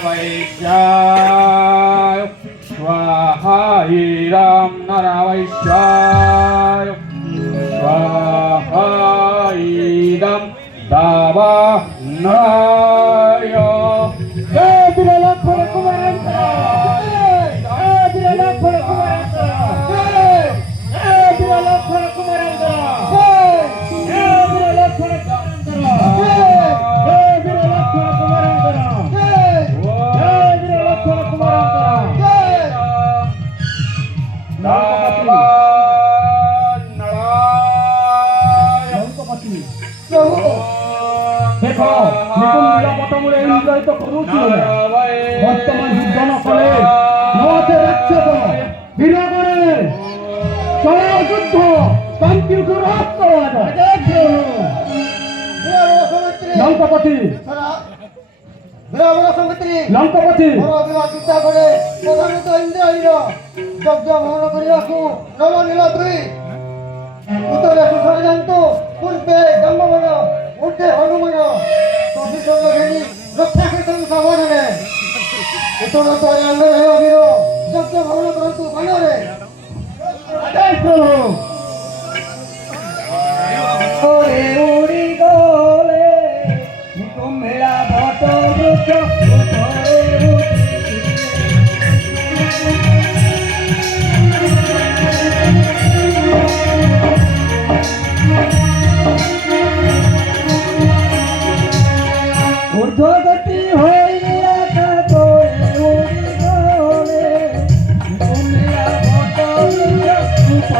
वैश्याय स्वाहा ईराम नर वैश्याय स्वाहा ईदम दावा नराय देखो निकुंबिला पटमुळे विजय तो करूছিল বর্তমান যুদ্ধ নকলে নতে রাক্ষস বীরগণে চলো যুদ্ধ কম্পিউটার অফ করা যায় লঙ্কাপতি লঙ্কাপতি চিন্তা করে প্রধানত ইন্দ্রাণীর যজ্ঞ ভগ্ন করিবাকু নবনীল দুই উত্তরে সুষড়যন্ত্র পূর্বে জন্মবন ঊর্ধ্বে হনুমান প্রতিসঙ্গ ঘেনি রক্ষা কীর্তন সাবধানে উত্তরত অবীর যজ্ঞ ভগ্ন করন্তু বনরে ওরে উড়ি গলে নিকুম্বিলা বট বৃক্ষ ঊর্ধ্বগতি হইয়া কাতরে উড়ি গলে নিকুম্বিলা বট বৃক্ষ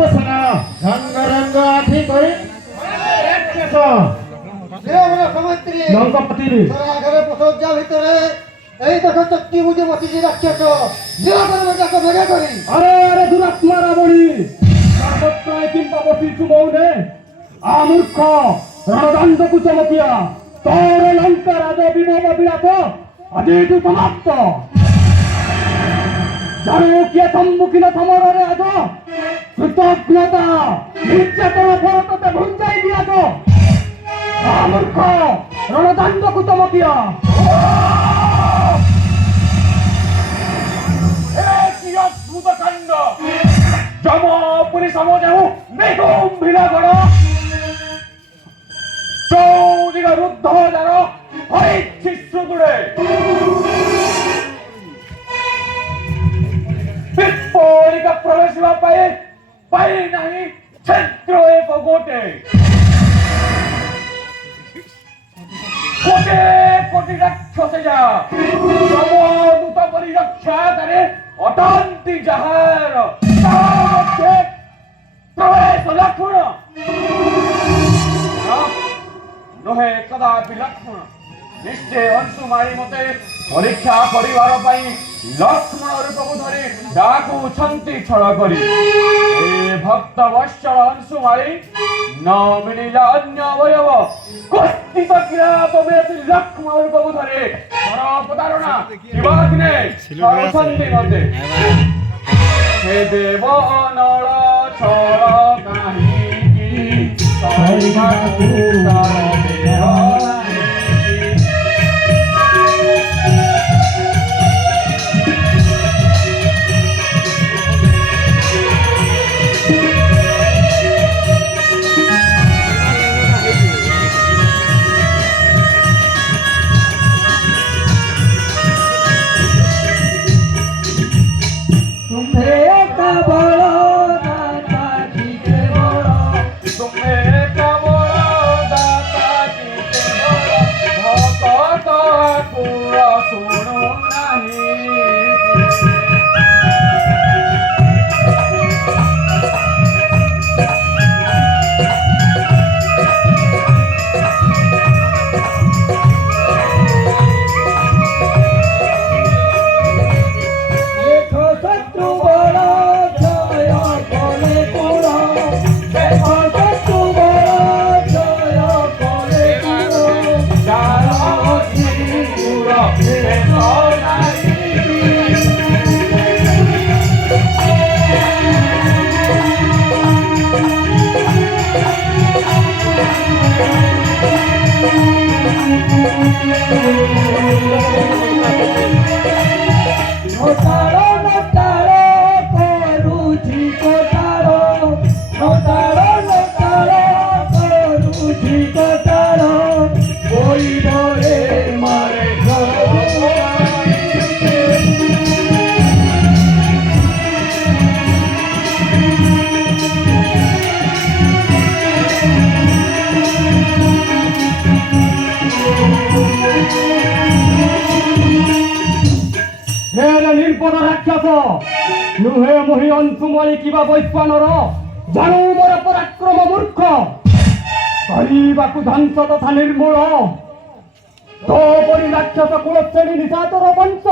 উপরে লঙ্কাপতি ঘরে প্রসজ্জা ভিতরে এই দেখো চক্তি বুঝে বসিছি রাক্ষস নিরাপদ ভেঙে করি আরে আরে দুরাত্মা রাবণী সর্বত্রয় চিন্তা বসিছু বৌনে আমূর্খ রণদণ্ড কুচমকিয়া তোর লঙ্কা রাজ বিভব বিরাট আজিটু সমাপ্ত জানো কিয়ে সম্মুখীন সমরে আজ কৃতজ্ঞতা নির্যাতন ফলততে ভুঞ্জাই দিয়াছ আমূর্খ রণদণ্ড কুচমকিয়া কাণ্ড জমপুরী সমজাহু বেগম ভিলাগড় চৌদিগ রুদ্ধ যার হরিশিশুদুড়ে বিপরিকা প্রবেশিবা পাই নাহি ছেদ্র এক গোটে কোটে কোটি রাক্ষসে যা সমদূত পরিরক্ষা তারে অটান্তি যাহার তার প্রবেশ লক্ষ্মণ নহে কদাপি লক্ষ্মণ নিশ্চয় অংশুমারি মতে পরীক্ষা করিবার পাই লক্ষ্মণ রূপକୁ ধରି ডাকুଛନ୍ତି ଛଳ କରି ଏ ଭକ୍ତ ବତ୍ସଳ ଅଂଶୁମାରି ନ ମିଳିଲା ଅନ୍ୟ ଅବୟବ କସ୍ତିତ କ୍ରିୟା ତମେ ଲକ୍ଷ୍ମଣ ରୂପକୁ ଧରି ପର ଅବତାରଣା କିବା ଦିନେ କରୁଛନ୍ତି ମତେ ହେ ଦେବ ଅନଳ ଛଳ କାହିଁକି କରିବାକୁ ନେରେ ନିର୍ପଦ ରାକ୍ଷସ ନୁହେଁ ମୋହି ଅଂଶୁମଣି କିବା ବୈଶ୍ୱାନର ଜାଣୁ ମୋର ପରାକ୍ରମ ମୂର୍ଖ କରିବାକୁ ଧ୍ୱଂସ ତଥା ନିର୍ମୂଳ ତୋ ପରି ରାକ୍ଷସ କୁଳ ଶ୍ରେଣୀ ନିଶାଚର ବଂଶ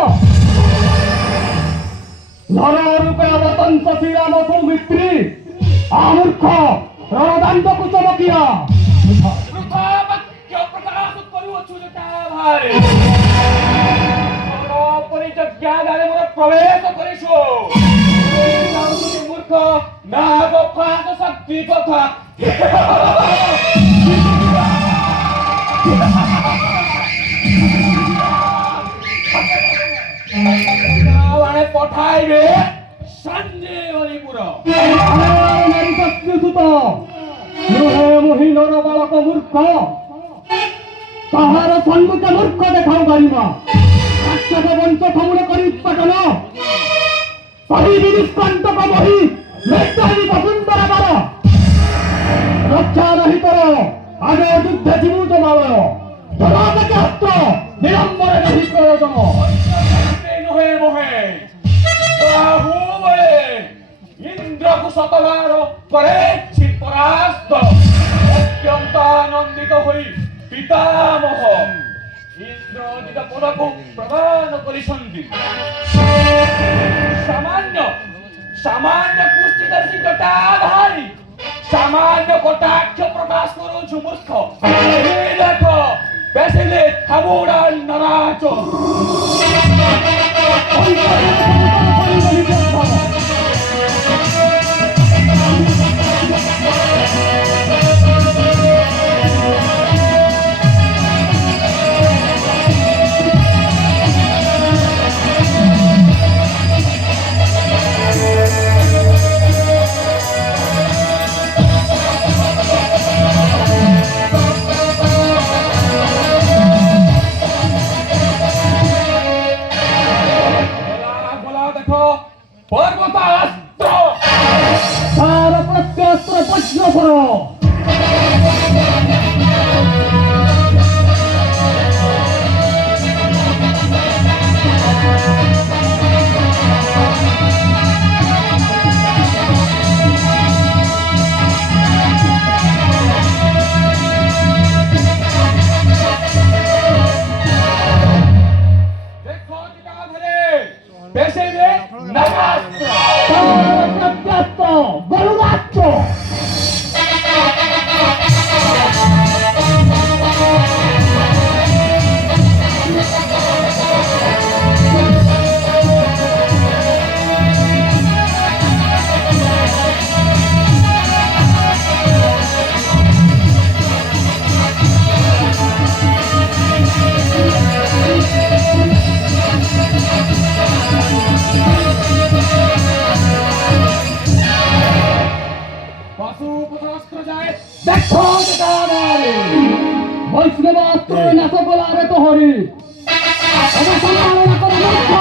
ନର ରୂପେ ଅବତଂସ ଶ୍ରୀରାମ ସୌମିତ୍ରୀ ଆମୂର୍ଖ ରଣଦାଣ୍ଡକୁ ଚମକିଆ ବୃଥା ବାକ୍ୟ ପ୍ରକାଶ କରୁଅଛୁ ଜଟାଧାରେ ପରିଚର୍ଯ୍ୟାଗାରେ ମୋର ପ୍ରବେଶ କରିଛୁ ମୂର୍ଖ ନା ଗୋପାଳ ଶକ୍ତି କଥା ପଠାଇବେ ସଞ୍ଜୀବନୀପୁର ମୋହି ନର ବାଳକ ମୂର୍ଖ କାହାର ସମ୍ମୁଖେ ମୂର୍ଖ ଦେଖାଉ ପାରିବା ରାକ୍ଷସ ବଂଶ ଠମୁଳ କରି ଉତ୍ପାଟନ ନିଷ୍କାନ୍ତକ ବହି ସୁନ୍ଦର ବାର ରକ୍ଷା ରହିତର ଆଗ ଯୁଦ୍ଧ ଯିବୁ ଜମାଳୟ ଜମାପତି ଅସ୍ତ୍ର ବିଳମ୍ବରେ ନାହିଁ ପ୍ରୟୋଜନ ନୁହେଁ ମୋହେ ବାହୁବଳେ ଇନ୍ଦ୍ରକୁ ଶତବାର କରେଛି ପରାସ୍ତ ଅତ୍ୟନ୍ତ ଆନନ୍ଦିତ ହୋଇ ପିତାମହ ଇନ୍ଦ୍ରଜିତ ପଦକୁ ପ୍ରଦାନ କରିଛନ୍ତି ସାମାନ୍ୟ କୁସ୍ତିଦର୍ଶୀ ଜଟାଧାରୀ ସାମାନ୍ୟ କଟାକ୍ଷ ପ୍ରକାଶ କରୁଛୁ ମୂର୍ଖ ଦେଖ ବେସିଲେ ହାବୁଡ଼ା ନରାଚ পর্বতাস্ত্র তার প্রত্যাস্ত্র প্রশ্ন করো দেখো জটাধারে বেসিলে নরাস্ত্র তার প্রত্যাস্ত্র গরুরাস্ত্র পাশুপতাস্ত্র যায় দেখো জটাধারে বৈষ্ণবাস্ত্র নাশ কলারে তোহরি অবসম্ভাবনা করে মূর্খ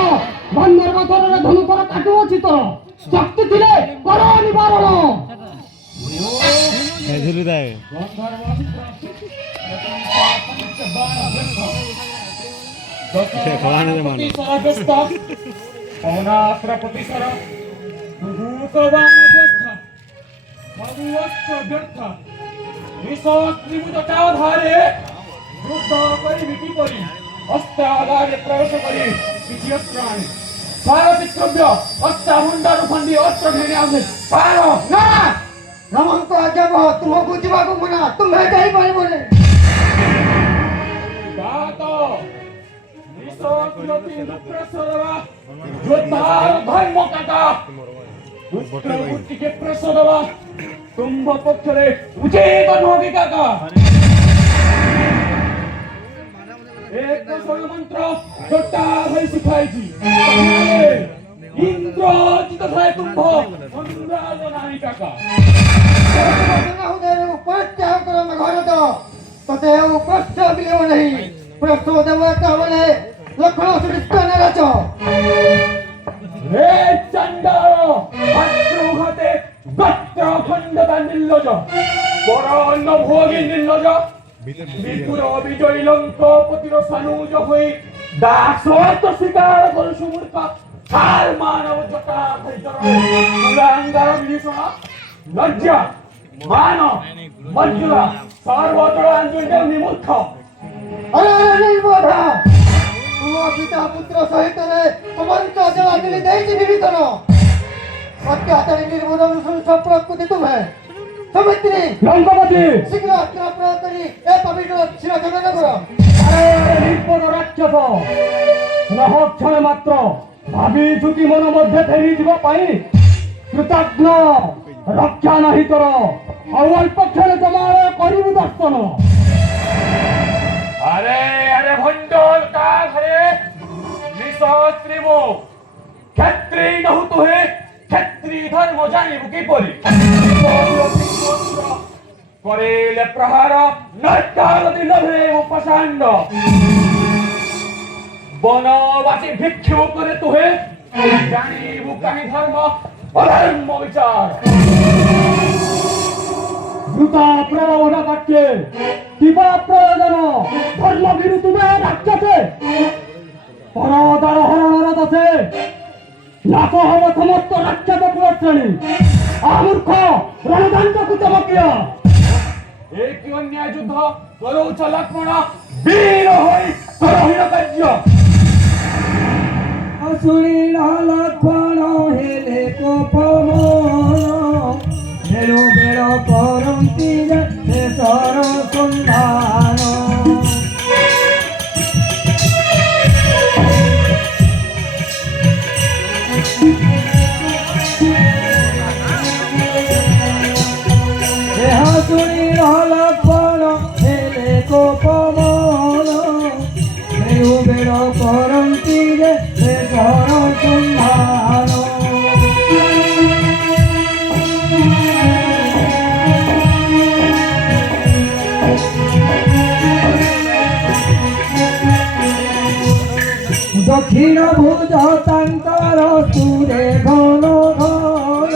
ধন্যের বছরের ধনুকর কাটুଅଛି ତୋର ଶକ୍ତି ଥିଲେ କର ନିବାରଣ পৌনাস্ত্র প্রতিসর দুভূতবাণগ্রস্ত ভগবস্ত্র ব্যর্থ ত্রিভুজটাধারে যুদ্ধ କରିବି କିପରି ଅସ୍ତ୍ରାଗାରରେ ପ୍ରବେଶ କରି କିଛି ଅସ୍ତ୍ର ଆଣି ଭାରତୀକ୍ରବ୍ୟ ଅସ୍ତ୍ରାଭଣ୍ଡାର ଖଣ୍ଡି ଅସ୍ତ୍ର ଘେନି ଆସେ ପାର ନା ରାମଙ୍କ ଆଜ୍ଞା କହ ତୁମକୁ ଯିବାକୁ ମନା ତୁମେ ଯାଇପାରିବନି ବାତ ନିଶକ୍ତି ପ୍ରସଦବା ଯୋଦ୍ଧାର ଧର୍ମ କାକା ପୁତ୍ରକେ ପ୍ରସଦବା ତୁମ୍ଭ ପକ୍ଷରେ ଉଚିତ ନୁହଁ କି କାକା ଏକ ମନ୍ତ୍ର ଜଟା ଭାଇ ଶିଖାଇଛି ଇନ୍ଦ୍ରଜିତ ଥାଏ ତୁମ୍ଭ ଅନୁରାଗ ନାହିଁ କାକା ପରିତ୍ୟାଗ କର ଆମ ଘର ତ ତତେ ଆଉ କଷ୍ଟ ମିଳିବ ନାହିଁ ପ୍ରସ୍ତୁତ ଦେବ ଏକାବେଳେ ଲକ୍ଷଣ ସୁରିଷ୍ଟ ନାରାଜ হে চণ্ডাল ভাতৃঘাতে গত্র খণ্ডতা নির্লজ পরন্ন ভোগী নির্লজ বিপুর বিজয়ী লঙ্কপতির সানুজ হয়ে দাসত্ব স্বীকার করছু মূর্খ কাল মানব জটা কুলাঙ্গার বিভীষণ লজ্জা মান মর্যাদা সর্বতরাঞ্জলি নিমূর্খ अरे निर्बोधा तुम पिता पुत्र सहित रे समस्त जलांजलि देइछि विभीषण अत्याचारी निर्बोध अनुसंस प्रकृति तुम्हें समित्री লঙ্কাপতি शीघ्र अस्त्र प्रयोग करी ए पवित्र शिरोधारण करो নির্বোধ রাক্ষস রহক্ষণে মাত্র ভাবিছু কি মন মধ্যে ফেরি দিব পাই কৃতজ্ঞ রক্ষা নাহি তোর ଆଉ ଅଳ୍ପ କ୍ଷଣେ ଜମାଳ କରିବୁ ଦର୍ଶନ अरे अरे भंडोल का घरे निशस्त्री मो क्षत्रिय नहु तुहे क्षत्रिय धर्म जानिबु की परी करेले प्रहार नट्टागति लभे उपसांड बनवासी भिक्षु करे तुहे जानिबु काहि धर्म अधर्म विचार দ্রুত প্রবণ বাক্যে কিবা প্রয়োজন ধর্ম বিরু তুমি রাক্ষসে পরদার হরণর দশে নাশ হব সমস্ত রাক্ষস কুলশ্রেণী আমূর্খ রণদণ্ডକୁ চমকিয়া एक अन्याय युद्ध करूच लक्ष्मण वीर होई करहिण कार्य असुरीण लक्ष्मण हेले कोपमन बेलो बेलो करन्ति जे सर सन्धान असुरीण लक्ष्मण हेले कोपमन बेलो बेलो करन्ति जे सर सन्धान दक्षिण भुज तांकर सुरे घन घन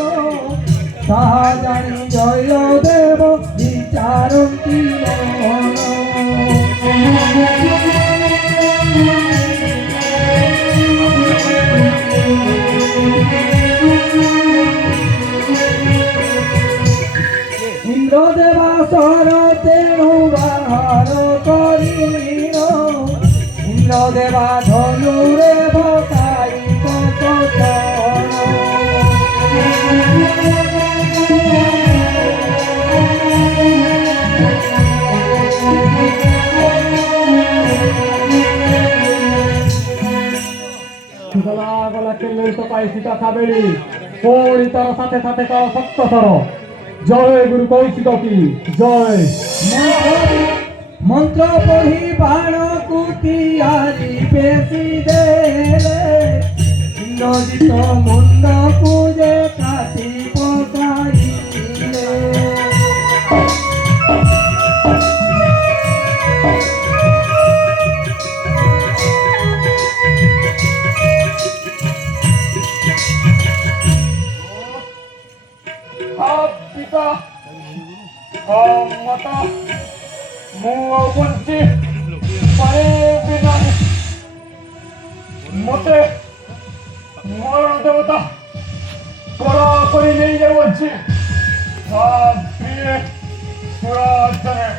ताहा जानी जय देव विचारन्ति मन इंद्रदेवा सर तेणु बाहर करीन इंद्रदेवा धनुरे भसाई कचन গলা গলা কেলে তো পাইছি কথা বেড়ি কোড়ি তোর সাথে সাথে কর সত্য সর জয় গুরু কৌশিক কি জয় मंत्र पढ़ी बाण कुतियारी पेशी देले इंद्रजित मुंड पूजे काटी पकाइले पिता माता मुझे परे बिना मते मरण देवता करा करी नहीं जाउछि आ प्रिय सुराचरे